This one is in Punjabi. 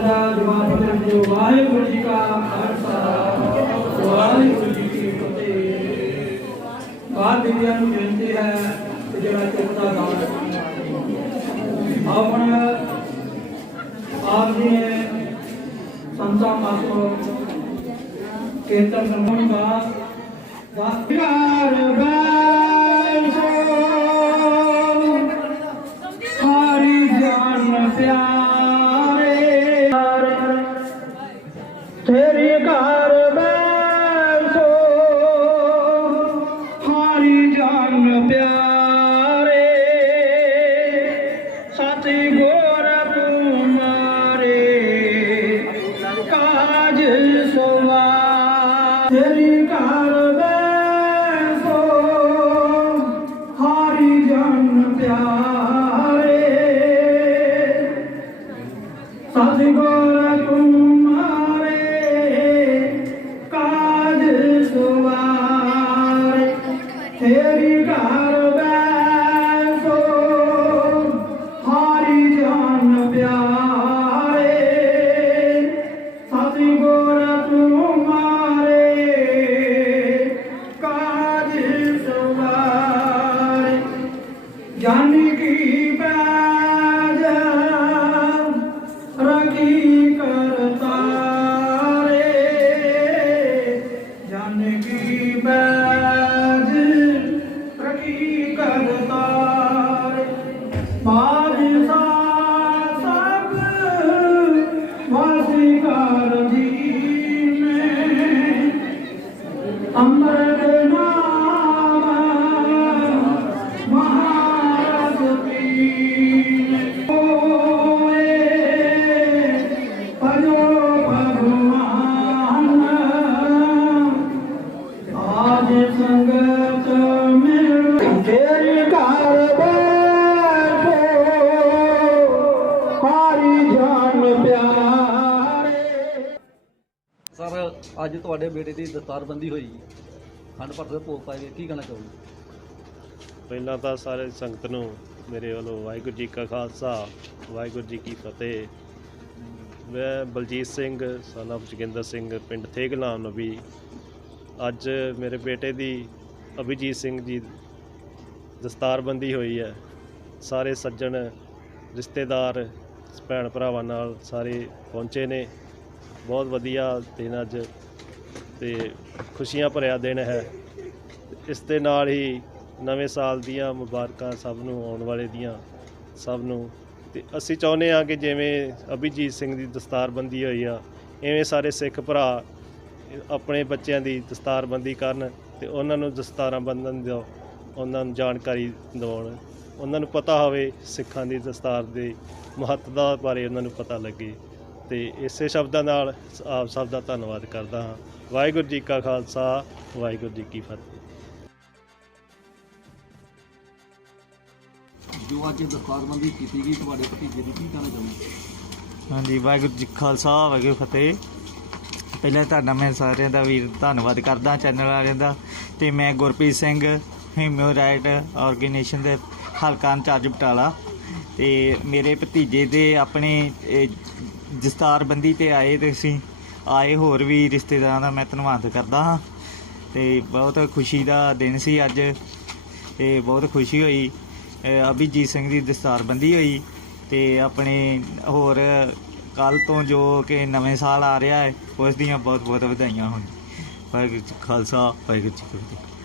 ਬੰਦਾ ਜਵਾਬ ਕਰਨ ਜੋ ਵਾਹਿਗੁਰੂ ਜੀ ਕਾ ਖਾਲਸਾ, ਵਾਹਿਗੁਰੂ ਜੀ ਕੀ ਫਤਿਹ। ਬਾਦ ਬੀਬੀਆਂ ਨੂੰ ਬੇਨਤੀ ਹੈ ਕਿ ਜਿਹੜਾ ਚੁੱਪਦਾ ਦਾਨ ਆਪਣ ਆਪ ਜੀ ਨੇ ਸੰਤਾਂ ਮਾਸੋ ਕੇਤਰ ਨਮਨ ਦਾ ਵਾਹਿਗੁਰੂ ਬੈਸੋ ਹਰੀ ਧਿਆਨ ਸਿਆ ਰਗੀ ਕਰਤਾਰੇ। ਜਾਨੀ ਕੀ ਪੈਜ ਰਗੀ ਕਰਤਾਰੇ। ਬਾਦਸ਼ਾਹ ਅੱਜ ਤੁਹਾਡੇ ਬੇਟੇ ਦੀ ਦਸਤਾਰਬੰਦੀ ਹੋਈ। ਖੰਡ ਪਾਠ ਦੇ ਭੋਗ ਪਾਏ ਗਏ। ਕੀ ਕਹਿਣਾ ਚਾਹੋਗੇ? ਪਹਿਲਾਂ ਤਾਂ ਸਾਰੇ ਸੰਗਤ ਨੂੰ ਮੇਰੇ ਵੱਲੋਂ ਵਾਹਿਗੁਰੂ ਜੀ ਕਾ ਖਾਲਸਾ, ਵਾਹਿਗੁਰੂ ਜੀ ਕੀ ਫਤਿਹ। ਮੈਂ ਬਲਜੀਤ ਸਿੰਘ, son of ਜੋਗਿੰਦਰ ਸਿੰਘ, ਪਿੰਡ ਥੇਗਲਾਮ ਨਬੀ ਅੱਜ ਮੇਰੇ ਬੇਟੇ ਦੀ ਅਭਿਜੀਤ ਸਿੰਘ ਜੀ ਦਸਤਾਰਬੰਦੀ ਹੋਈ ਹੈ। ਸਾਰੇ ਸੱਜਣ, ਰਿਸ਼ਤੇਦਾਰ, ਭੈਣ ਭਰਾਵਾਂ ਨਾਲ ਸਾਰੇ ਪਹੁੰਚੇ ਨੇ। ਬਹੁਤ ਵਧੀਆ ਦਿਨ ਅੱਜ ਤੇ ਖੁਸ਼ੀਆਂ ਭਰਿਆ ਦਿਨ ਹੈ। ਇਸ ਦੇ ਨਾਲ ਹੀ ਨਵੇਂ ਸਾਲ ਦੀਆਂ ਮੁਬਾਰਕਾਂ ਸਭ ਨੂੰ ਆਉਣ ਵਾਲੇ ਦੀਆਂ ਸਭ ਨੂੰ। ਤੇ ਅਸੀਂ ਚਾਹੁੰਦੇ ਹਾਂ ਕਿ ਜਿਵੇਂ ਅਭਿਜੀਤ ਸਿੰਘ ਦੀ ਦਸਤਾਰਬੰਦੀ ਹੋਈ ਆ ਐਵੇਂ ਸਾਰੇ ਸਿੱਖ ਭਰਾ ਆਪਣੇ ਬੱਚਿਆਂ ਦੀ ਦਸਤਾਰਬੰਦੀ ਕਰਨ ਤੇ ਉਹਨਾਂ ਨੂੰ ਦਸਤਾਰਾਂ ਬੰਨ੍ਹਣ ਦਿਓ, ਉਹਨਾਂ ਨੂੰ ਜਾਣਕਾਰੀ ਦਿਵਾਉਣ। ਉਹਨਾਂ ਨੂੰ ਪਤਾ ਹੋਵੇ ਸਿੱਖਾਂ ਦੀ ਦਸਤਾਰ ਦੇ ਮਹੱਤਤਾ ਬਾਰੇ ਉਹਨਾਂ ਨੂੰ ਪਤਾ ਲੱਗੇ। ਤੇ ਇਸੇ ਸ਼ਬਦਾਂ ਨਾਲ ਆਪ ਸਭ ਦਾ ਧੰਨਵਾਦ ਕਰਦਾ ਹਾਂ। ਵਾਹਿਗੁਰੂ ਜੀ ਕਾ ਖਾਲਸਾ ਵਾਹਿਗੁਰੂ ਜੀ ਕੀ ਫਤਿਹ। ਜੋ ਅੱਜ ਦਸਤਾਰਬੰਦੀ ਕੀਤੀ ਗਈ ਤੁਹਾਡੇ ਭਤੀਜੇ ਦੀ ਕੀ ਕਹਿਣਾ ਚਾਹੋਗੇ? ਹਾਂਜੀ ਵਾਹਿਗੁਰੂ ਜੀ ਖਾਲਸਾ ਵਾਹਿਗੁਰੂ ਫਤਿਹ। ਪਹਿਲਾਂ ਤੁਹਾਡਾ ਮੈਂ ਸਾਰਿਆਂ ਦਾ ਵੀਰ ਧੰਨਵਾਦ ਕਰਦਾ ਚੈਨਲ ਵਾਲਿਆਂ ਦਾ। ਤੇ ਮੈਂ ਗੁਰਪ੍ਰੀਤ ਸਿੰਘ ਹਿਊਮਨ ਆਰਗੇਨਾਈਜੇਸ਼ਨ ਦੇ ਹਲਕਾ ਇੰਚਾਰਜ ਬਟਾਲਾ। ਤੇ ਮੇਰੇ ਭਤੀਜੇ ਦੇ ਆਪਣੇ ਦਸਤਾਰਬੰਦੀ ਤੇ ਆਏ ਤੇ ਅਸੀਂ, ਆਏ ਹੋਰ ਵੀ ਰਿਸ਼ਤੇਦਾਰਾਂ ਦਾ ਮੈਂ ਧੰਨਵਾਦ ਕਰਦਾ ਹਾਂ। ਤੇ ਬਹੁਤ ਖੁਸ਼ੀ ਦਾ ਦਿਨ ਸੀ ਅੱਜ, ਤੇ ਬਹੁਤ ਖੁਸ਼ੀ ਹੋਈ। ਅਭਿਜੀਤ ਸਿੰਘ ਦੀ ਦਸਤਾਰਬੰਦੀ ਹੋਈ ਤੇ ਆਪਣੇ ਹੋਰ ਕੱਲ ਤੋਂ ਜੋ ਕਿ ਨਵੇਂ ਸਾਲ ਆ ਰਿਹਾ ਹੈ, ਉਸ ਦੀਆਂ ਬਹੁਤ ਬਹੁਤ ਵਧਾਈਆਂ ਹੋਣ। ਵਾਹਿਗੁਰੂ ਜੀ ਖਾਲਸਾ, ਵਾਹਿਗੁਰੂ ਜੀ ਕੀ ਫਤਿਹ।